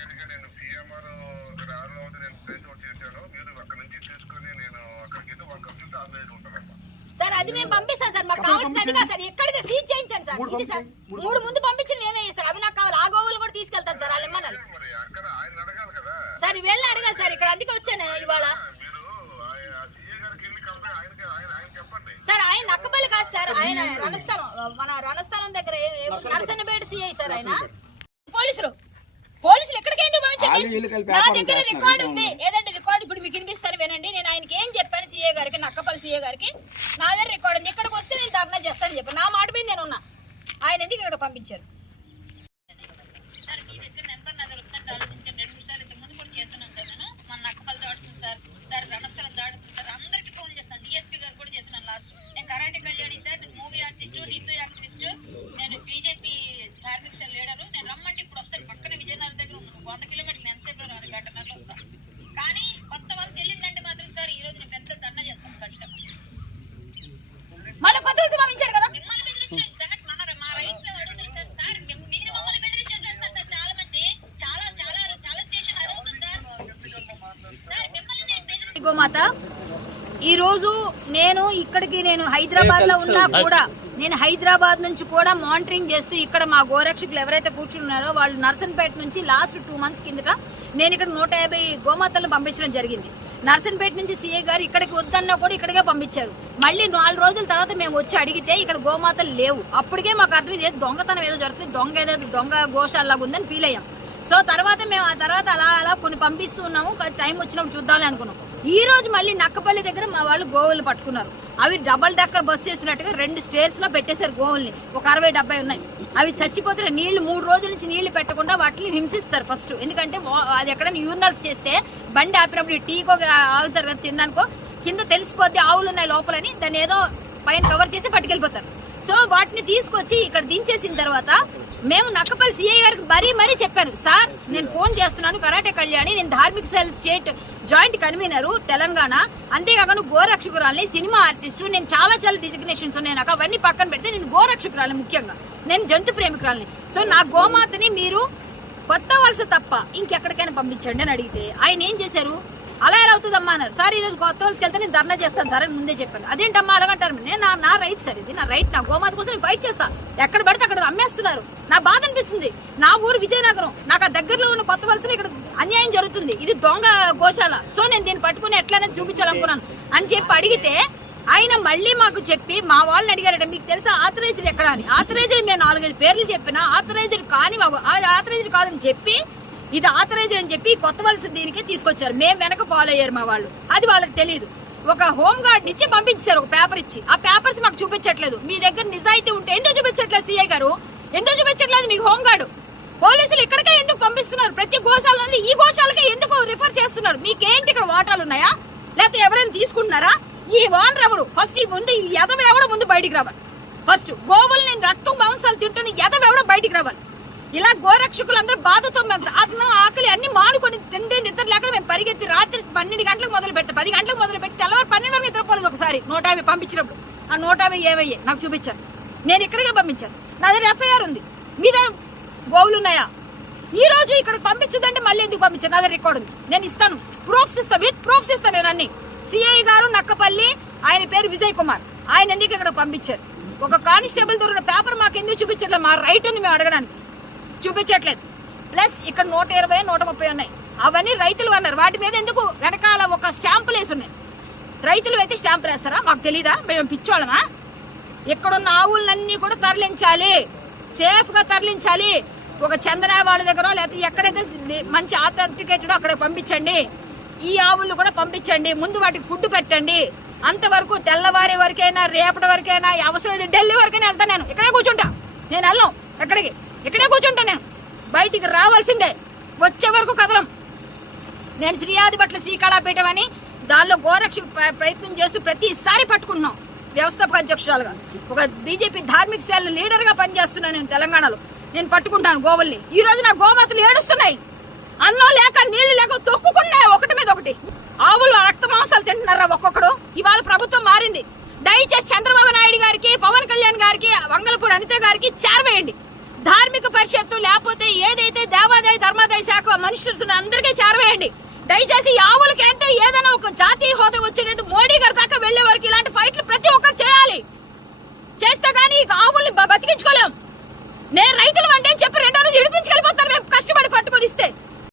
ఇమీడియట్గా నేను పిఎంఆర్ రాను నేను ప్లేస్ అవుట్ చేశాను. మీరు అక్కడ నుంచి తీసుకొని నేను అక్కడికి వెళ్ళి ఒక కంప్యూటర్ ఆన్లైన్ ఉంటానమ్మా సార్ అది మేము పంపిస్తాం సార్. మాకు కావాల్సింది అది కాదు సార్. ఎక్కడికి సీజ్ చేయించండి సార్. ఇది సార్. మూడు ముందు పంపించిన మేమే సార్ అవి నాకు కావాలి. ఆ గోవులు కూడా తీసుకెళ్తాను సార్. వాళ్ళు ఇమ్మన్నారు. మరి అక్కడ ఆయన అడగాలి కదా. సార్ వెళ్ళి అడగాలి సార్. ఇక్కడ అందుకే వచ్చాను ఇవాళ. మీరు ఆ సీఏ గారికి వెళ్ళి కలిపి. ఆయనకి ఆయన ఆయన చెప్పండి. సార్ ఆయన నక్కపల్లి కాదు సార్. ఆయన రణస్థలం మన రణస్థలం దగ్గర నరసన్నపేట సిఐ సార్ ఆయన. పోలీసులు ఎక్కడికి ఎందుకు వాళ్ళు వీళ్ళు పంపించండి కలిపి నా దగ్గర. రికార్డు ఉంది. ఏదంటే రికార్డు ఇప్పుడు మీకు వినిపిస్తాను వినండి. నేను ఆయనకి ఏం చెప్పాను సీఏ గారికి నక్కపల్లి సీఏ గారికి? నా దగ్గర రికార్డు ఉంది. ఇక్కడికి వస్తే నేను ధర్నా చేస్తానని చెప్పాను. నా మాట మీద నేను ఉన్నా. ఆయన ఎందుకు ఇక్కడ పంపించారు సార్ మీ దగ్గర నెంబర్ నా దగ్గర ఉందంటే ఆలోచించండి రెండు నిమిషాలు ఇంతకు ముందు కూడా చేస్తున్నాను సార్ నేను మన నక్కపల్లి దాడుతుంది సార్ సార్ రణస్థలం దాడుతుంది సార్ అందరికీ ఫోన్ చేస్తాను డిఎస్పీ గారు కూడా చేస్తున్నాను లాస్ట్ నేను karate Kalyani sir movie artist Hindu activist నేను బీజేపీ ధార్మిక సెల్ లీడరు నేను రమ్మంటే ఇప్పుడు వస్తాను పక్కన విజయనగరం దగ్గర ఉన్నాను వంద కిలోమీటర్లు ఎంతసేపు రాను గంటన్నరలో వస్తాను కానీ కొత్త వాళ్ళు తెలియదంటే మాత్రం సార్ ఈ రోజు నేను పెద్ద దండ చేస్తాను ఖచ్చితంగా మళ్ళీ కొత్త వచ్చి పంపించారు కదా మిమ్మల్ని బెదిరించారు సార్ మన మా రైతు అడుగుతారు సార్ సార్ మీరు మమ్మల్ని బెదిరించారు సార్ సార్ చాలా మంది చాలా చాలా చాలా స్టేషన్ అడుగుతుంది సార్ సార్ మిమ్మల్ని నేను బెదిరి గోమాత ఈ రోజు నేను ఇక్కడికి నేను హైదరాబాద్లో ఉన్నా కూడా నేను హైదరాబాద్ నుంచి కూడా మానిటరింగ్ చేస్తూ ఇక్కడ మా గోరక్షకులు ఎవరైతే కూర్చున్నారో వాళ్ళు నర్సన్పేట నుంచి లాస్ట్ టూ మంత్స్ కిందట నేను ఇక్కడ నూట యాభై గోమాతలను పంపించడం జరిగింది. నర్సన్పేట నుంచి సీఏ గారు ఇక్కడికి వద్దన్నా కూడా ఇక్కడికే పంపించారు. మళ్ళీ నాలుగు రోజుల తర్వాత మేము వచ్చి అడిగితే ఇక్కడ గోమాతలు లేవు. అప్పటికే మాకు అర్థం ఏదో దొంగతనం ఏదో జరుగుతుంది దొంగ ఏదో దొంగ గోశాలలాగా ఉందని ఫీల్ అయ్యాం. సో తర్వాత మేము ఆ తర్వాత అలా అలా కొన్ని పంపిస్తూ ఉన్నాము. టైం వచ్చినప్పుడు చూద్దాం అనుకున్నాం. ఈ రోజు మళ్ళీ నక్కపల్లి దగ్గర మా వాళ్ళు గోవులు పట్టుకున్నారు. అవి డబల్ డక్కర్ బస్ చేసినట్టుగా రెండు స్టేర్స్లో పెట్టేశారు గోవుల్ని. ఒక అరవై డెబ్బై ఉన్నాయి. అవి చచ్చిపోతున్న నీళ్ళు మూడు రోజుల నుంచి నీళ్ళు పెట్టకుండా వాటిని హింసిస్తారు ఫస్ట్. ఎందుకంటే అది ఎక్కడైనా యూరినల్స్ చేస్తే బండి ఆపినప్పుడు టీకో ఆగుతారు కదా తిన్నానుకో కింద తెలిసిపోద్ది ఆవులు ఉన్నాయి లోపలని దాన్ని ఏదో పైన కవర్ చేసి పట్టుకెళ్ళిపోతారు. సో వాటిని తీసుకొచ్చి ఇక్కడ దించేసిన తర్వాత మేము నక్కపల్లి సిఐ గారికి మరీ మరీ చెప్పాను సార్ నేను ఫోన్ చేస్తున్నాను కరాటే కళ్యాణి నేను ధార్మిక cell state joint convener Telangana. అంతేకాకుండా గోరక్షకురాలని సినిమా ఆర్టిస్టు నేను చాలా చాలా డిజిగ్నేషన్స్ ఉన్నాయి నాకు అవన్నీ పక్కన పెడితే నేను గోరక్షకురాలని ముఖ్యంగా. నేను జంతు ప్రేమికురాలని. సో నా గోమాతని మీరు కొత్త వలస తప్ప ఇంకెక్కడికైనా పంపించండి అని అడిగితే ఆయన ఏం చేశారు? అలా ఎలా అవుతుందమ్మా అన్నారు. సార్ ఈ రోజు కొత్త వలసకి వెళ్తే నేను ధర్నా చేస్తాను సార్ అని ముందే చెప్పాను. అదేంటమ్మా అలాగంటారు? నేను నా నా రైట్ సార్ ఇది నా రైట్ నా గోమాత కోసం నేను ఫైట్ చేస్తా. ఎక్కడ పడితే అక్కడ అమ్మేస్తున్నారు. నా బాధ అనిపిస్తుంది. నా ఊరు విజయనగరం. నాకు ఆ దగ్గరలో ఉన్న కొత్త వలసలు ఇక్కడ అన్యాయం జరుగుతుంది. ఇది దొంగ గోశాల. సో నేను దీన్ని పట్టుకుని ఎట్లనే చూపించాలనుకున్నాను. అని చెప్పి అడిగితే ఆయన మళ్ళీ మాకు చెప్పి మా వాళ్ళని అడిగారట మీకు తెలుసా ఆథరైజ్డ్ ఎక్కడ? అని. ఆథరైజ్డ్ మేము నాలుగైదు పేర్లు చెప్పినా. ఆథరైజ్డ్ కానీ బాబు ఆథరైజ్డ్ కాదని చెప్పి ఇది ఆథరైజ్ అని చెప్పి కొత్త వలస దీనికి తీసుకొచ్చారు. మేము వెనక ఫాలో అయ్యారు మా వాళ్ళు. అది వాళ్ళకి తెలియదు ఒక హోమ్ గార్డ్ ఇచ్చి పంపించారు ఒక పేపర్ ఇచ్చి. ఆ పేపర్స్ మాకు చూపించట్లేదు. మీ దగ్గర నిజాయితీ ఉంటే ఎందుకు చూపించట్లేదు సీఏ గారు? ఎందుకు చూపించట్లేదు మీకు హోమ్ గార్డు పోలీసులు ఇక్కడికే ఎందుకు పంపిస్తున్నారు? ప్రతి గోశాల నుండి ఈ గోశాలకే ఎందుకు రిఫర్ చేస్తున్నారు? మీకేంటి ఇక్కడ వాటాలు ఉన్నాయా? లేకపోతే ఎవరైనా తీసుకుంటున్నారా? ఈ వాన్ ఎవరు? ఫస్ట్ ఈ ముందు ఈ ఎదవ ఎవడో ముందు బయటికి రావాలి. ఫస్ట్ గోవుల్ని రక్తం మాంసాలు తింటున్న ఎదవ ఎవడో బయటికి రావాలి. ఇలా గోరక్షకులందరూ బాధతో మేము ఆకలి అన్ని మానుకొని తిండి నిద్ర లేకుండా మేము పరిగెత్తి రాత్రి పన్నెండు గంటలకు మొదలు పెట్టి పది గంటలకు మొదలు పెట్టి తెల్లవారు పన్నెండు వరకు నిద్రపోలేదు ఒకసారి. నూట యాభై పంపించినప్పుడు. ఆ నూట యాభై ఏవయ్యే నాకు చూపించారు. నేను ఇక్కడికే పంపించాను. నా దగ్గర ఎఫ్ఐఆర్ ఉంది. మీ దగ్గర గోవులు ఉన్నాయా? ఈ రోజు ఇక్కడ పంపించదంటే మళ్ళీ ఎందుకు పంపించాను నా దగ్గర రికార్డు ఉంది. నేను ఇస్తాను. ప్రూఫ్స్ ఇస్తాను విత్ ప్రూఫ్స్ ఇస్తాను నేను అన్ని. సిఐ గారు నక్కపల్లి ఆయన పేరు విజయ్ కుమార్. ఆయన ఎందుకు ఇక్కడ పంపించారు? ఒక కానిస్టేబుల్ దొరికిన పేపర్ మాకు ఎందుకు చూపించట్లేదు? మా రైట్ ఉంది మేము అడగడానికి. చూపించట్లేదు. ప్లస్ ఇక్కడ నూట ఇరవై నూట ముప్పై ఉన్నాయి. అవన్నీ రైతులు అన్నారు. వాటి మీద ఎందుకు వెనకాల ఒక స్టాంపులు వేసి ఉన్నాయి? రైతులు అయితే స్టాంపులు వేస్తారా? మాకు తెలీదా? మేము పిచ్చోళ్ళమా? ఇక్కడున్న ఆవులన్నీ కూడా తరలించాలి. సేఫ్గా తరలించాలి. ఒక చందన వాళ్ళ దగ్గర లేకపోతే ఎక్కడైతే మంచి ఆథెంటికేటెడ్ అక్కడ పంపించండి. ఈ ఆవులు కూడా పంపించండి. ముందు వాటికి ఫుడ్ పెట్టండి. అంతవరకు తెల్లవారి వరకైనా రేపటి వరకైనా అవసరం ఢిల్లీ వరకైనా వెళ్తా నేను. ఇక్కడే కూర్చుంటా. నేను వెళ్ళాం ఎక్కడికి? ఇక్కడే కూర్చుంటా నేను బయటికి రావాల్సిందే. వచ్చే వరకు కదలం నేను శ్రీయాది పట్ల శ్రీకళాపీఠం అని దానిలో గోరక్ష ప్ర- ప్రయత్నం చేస్తూ ప్రతిసారి పట్టుకున్నాం. వ్యవస్థాపక అధ్యక్షురాలుగా. ఒక బీజేపీ ధార్మిక సేల్ లీడర్గా పనిచేస్తున్నాను నేను తెలంగాణలో. నేను పట్టుకుంటాను గోవుల్ని. ఈ రోజు నా గోమాతలు ఏడుస్తున్నాయి. అన్నం లేక నీళ్ళు లేక తొక్కుకున్నాయి ఒకటి మీద ఒకటి. ఆవులు రక్త మాంసాలు తింటున్నారా ఒక్కొక్కడు? ఇవాళ ప్రభుత్వం మారింది. దయచేసి చంద్రబాబు నాయుడు గారికి పవన్ కళ్యాణ్ గారికి వంగలపూడి అనిత గారికి చేరవేయండి. ధార్మిక పరిషత్తు లేకపోతే ఏదైతే దేవాదాయ ధర్మాదాయ శాఖ మనుషులు అందరికీ చేరవేయండి. దయచేసి ఆవులకి అంటే ఏదైనా ఒక జాతీయ హోదా వచ్చినట్టు మోడీ గారి దాకా వెళ్ళే వరకు ఇలాంటి ఫైట్లు ప్రతి ఒక్కరు చేయాలి. చేస్తే కానీ ఆవుల్ని బతికించుకోలేం. నేను రైతులు అంటే చెప్పి రెండో రోజు విడిపించుకెళ్ళిపోతాను మేము కష్టపడి పట్టుబడిస్తే